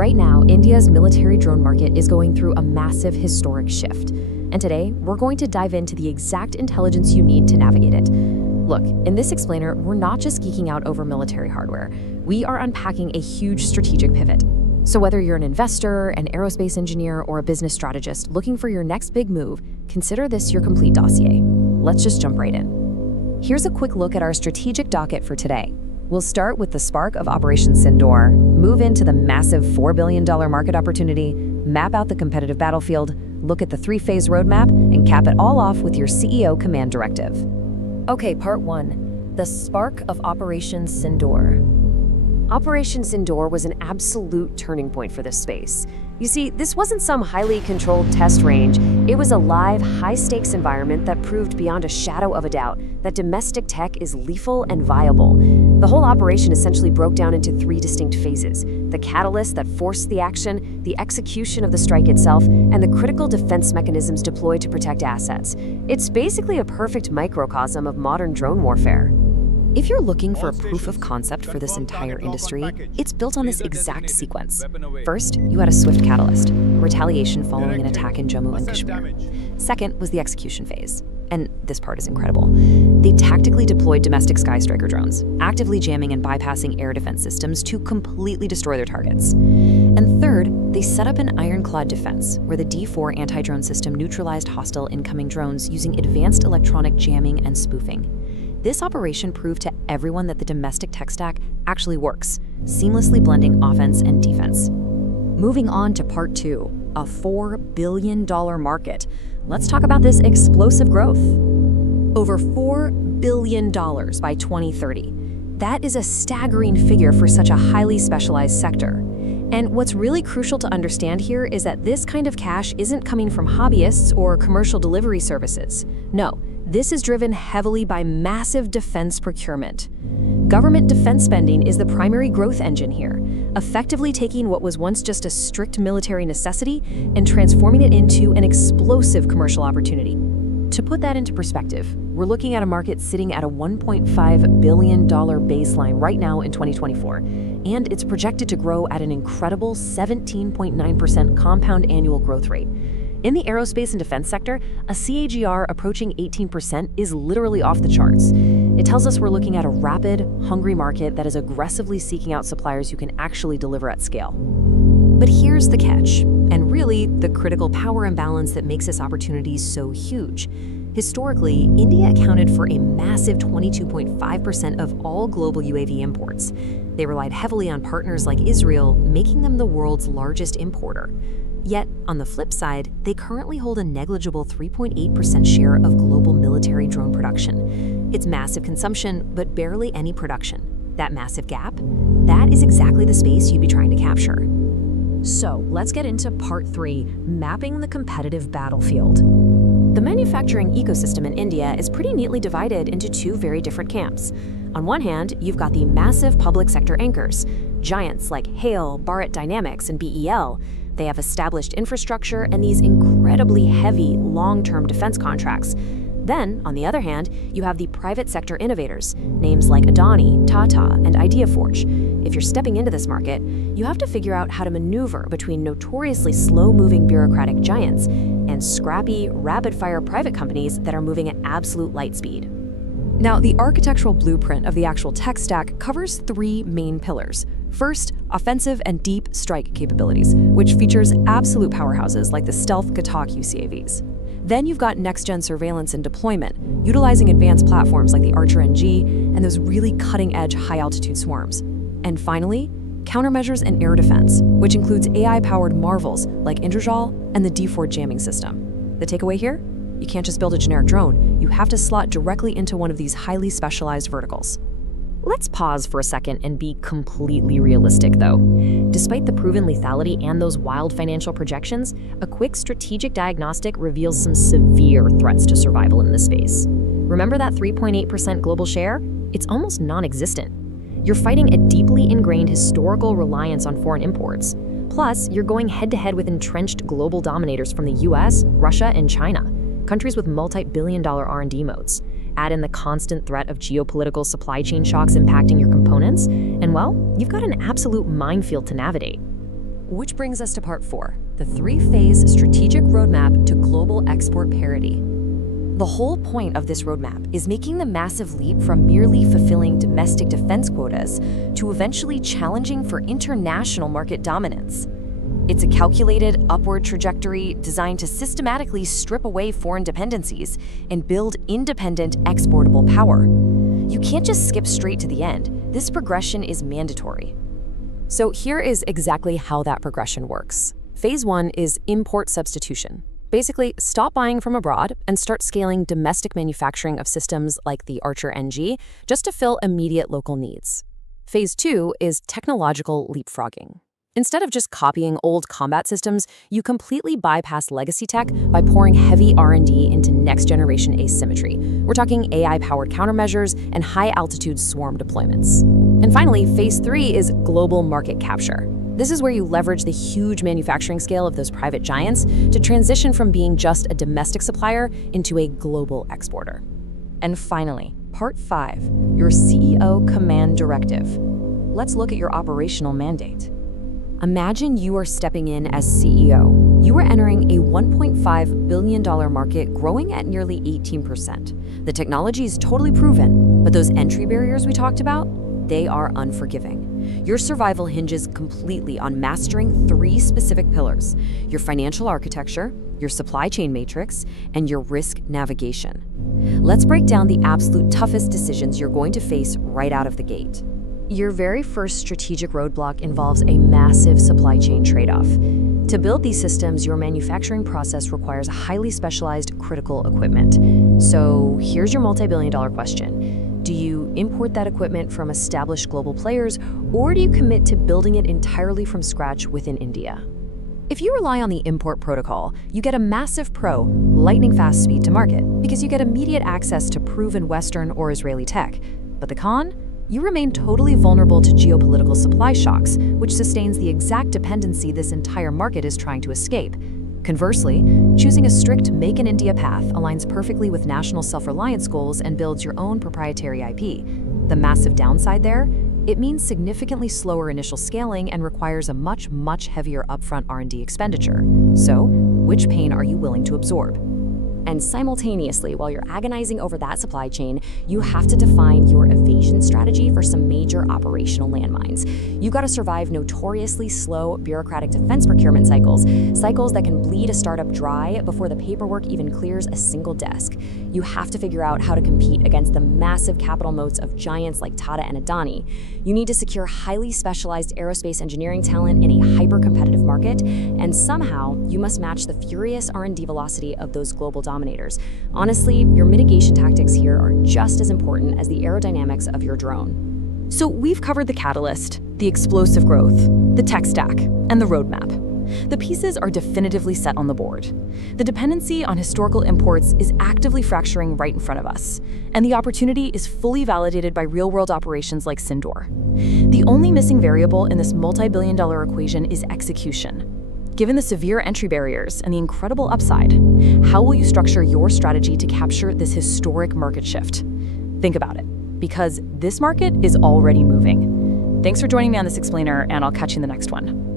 Right now, India's military drone market is going through a massive historic shift. And today, we're going to dive into the exact intelligence you need to navigate it. Look, in this explainer, we're not just geeking out over military hardware. We are unpacking a huge strategic pivot. So whether you're an investor, an aerospace engineer, or a business strategist looking for your next big move, consider this your complete dossier. Let's just jump right in. Here's a quick look at our strategic docket for today. We'll start with the spark of Operation Sindoor, move into the massive $4 billion market opportunity, map out the competitive battlefield, look at the three-phase roadmap, and cap it all off with your CEO command directive. Okay, part one, the spark of Operation Sindoor. Operation Sindoor was an absolute turning point for this space. You see, this wasn't some highly controlled test range. It was a live, high-stakes environment that proved beyond a shadow of a doubt that domestic tech is lethal and viable. The whole operation essentially broke down into three distinct phases: the catalyst that forced the action, the execution of the strike itself, and the critical defense mechanisms deployed to protect assets. It's basically a perfect microcosm of modern drone warfare. If you're looking for a proof of concept for this entire industry, it's built on this exact sequence. First, you had a swift catalyst, retaliation following an attack in Jammu and Kashmir. Second was the execution phase. And this part is incredible. They tactically deployed domestic Sky Striker drones, actively jamming and bypassing air defense systems to completely destroy their targets. And third, they set up an ironclad defense, where the D4 anti-drone system neutralized hostile incoming drones using advanced electronic jamming and spoofing. This operation proved to everyone that the domestic tech stack actually works, seamlessly blending offense and defense. Moving on to part two, a $4 billion market. Let's talk about this explosive growth. Over $4 billion by 2030. That is a staggering figure for such a highly specialized sector. And what's really crucial to understand here is that this kind of cash isn't coming from hobbyists or commercial delivery services. No, this is driven heavily by massive defense procurement. Government defense spending is the primary growth engine here, effectively taking what was once just a strict military necessity and transforming it into an explosive commercial opportunity. To put that into perspective, we're looking at a market sitting at a $1.5 billion baseline right now in 2024, and it's projected to grow at an incredible 17.9% compound annual growth rate. In the aerospace and defense sector, a CAGR approaching 18% is literally off the charts. It tells us we're looking at a rapid, hungry market that is aggressively seeking out suppliers who can actually deliver at scale. But here's the catch, and really the critical power imbalance that makes this opportunity so huge. Historically, India accounted for a massive 22.5% of all global UAV imports. They relied heavily on partners like Israel, making them the world's largest importer. Yet, on the flip side, they currently hold a negligible 3.8% share of global military drone production. It's massive consumption, but barely any production. That massive gap? That is exactly the space you'd be trying to capture. So, let's get into part three, mapping the competitive battlefield. The manufacturing ecosystem in India is pretty neatly divided into two very different camps. On one hand, you've got the massive public sector anchors, giants like HALE, Bharat Dynamics, and BEL. They have established infrastructure and these incredibly heavy, long-term defense contracts. Then, on the other hand, you have the private sector innovators, names like Adani, Tata, and IdeaForge. If you're stepping into this market, you have to figure out how to maneuver between notoriously slow-moving bureaucratic giants and scrappy, rapid-fire private companies that are moving at absolute light speed. Now, the architectural blueprint of the actual tech stack covers three main pillars. First, offensive and deep strike capabilities, which features absolute powerhouses like the stealth Ghatak UCAVs. Then you've got next-gen surveillance and deployment, utilizing advanced platforms like the Archer NG and those really cutting-edge high-altitude swarms. And finally, countermeasures and air defense, which includes AI-powered marvels like Indradjal and the D4 jamming system. The takeaway here? You can't just build a generic drone, you have to slot directly into one of these highly specialized verticals. Let's pause for a second and be completely realistic, though. Despite the proven lethality and those wild financial projections, a quick strategic diagnostic reveals some severe threats to survival in this space. Remember that 3.8% global share? It's almost non-existent. You're fighting a deeply ingrained historical reliance on foreign imports. Plus, you're going head-to-head with entrenched global dominators from the US, Russia, and China, countries with multi-billion-dollar R&D modes. Add in the constant threat of geopolitical supply chain shocks impacting your components, and well, you've got an absolute minefield to navigate. Which brings us to part 4, the 3-phase strategic roadmap to global export parity. The whole point of this roadmap is making the massive leap from merely fulfilling domestic defense quotas to eventually challenging for international market dominance. It's a calculated upward trajectory designed to systematically strip away foreign dependencies and build independent exportable power. You can't just skip straight to the end. This progression is mandatory. So here is exactly how that progression works. Phase 1 is import substitution. Basically, stop buying from abroad and start scaling domestic manufacturing of systems like the Archer NG just to fill immediate local needs. Phase 2 is technological leapfrogging. Instead of just copying old combat systems, you completely bypass legacy tech by pouring heavy R&D into next-generation asymmetry. We're talking AI-powered countermeasures and high-altitude swarm deployments. And finally, Phase 3 is global market capture. This is where you leverage the huge manufacturing scale of those private giants to transition from being just a domestic supplier into a global exporter. And finally, Part 5, your CEO Command Directive. Let's look at your operational mandate. Imagine you are stepping in as CEO. You are entering a $1.5 billion market growing at nearly 18%. The technology is totally proven, but those entry barriers we talked about, they are unforgiving. Your survival hinges completely on mastering 3 specific pillars: your financial architecture, your supply chain matrix, and your risk navigation. Let's break down the absolute toughest decisions you're going to face right out of the gate. Your very first strategic roadblock involves a massive supply chain trade-off. To build these systems, your manufacturing process requires highly specialized critical equipment. So here's your multi-billion-dollar question. Do you import that equipment from established global players, or do you commit to building it entirely from scratch within India? If you rely on the import protocol, you get a massive pro, lightning-fast speed to market, because you get immediate access to proven Western or Israeli tech. But the con? You remain totally vulnerable to geopolitical supply shocks, which sustains the exact dependency this entire market is trying to escape. Conversely, choosing a strict Make in India path aligns perfectly with national self-reliance goals and builds your own proprietary IP. The massive downside there? It means significantly slower initial scaling and requires a much heavier upfront R&D expenditure. So, which pain are you willing to absorb? And simultaneously, while you're agonizing over that supply chain, you have to define your evasion strategy for some major operational landmines. You've got to survive notoriously slow bureaucratic defense procurement cycles that can bleed a startup dry before the paperwork even clears a single desk. You have to figure out how to compete against the massive capital moats of giants like Tata and Adani. You need to secure highly specialized aerospace engineering talent in a hyper-competitive market, and somehow you must match the furious R&D velocity of those global dominators. Honestly, your mitigation tactics here are just as important as the aerodynamics of your drone. So we've covered the catalyst, the explosive growth, the tech stack, and the roadmap. The pieces are definitively set on the board. The dependency on historical imports is actively fracturing right in front of us, and the opportunity is fully validated by real-world operations like Sindor. The only missing variable in this multi-billion-dollar equation is execution. Given the severe entry barriers and the incredible upside, how will you structure your strategy to capture this historic market shift? Think about it, because this market is already moving. Thanks for joining me on this explainer, and I'll catch you in the next one.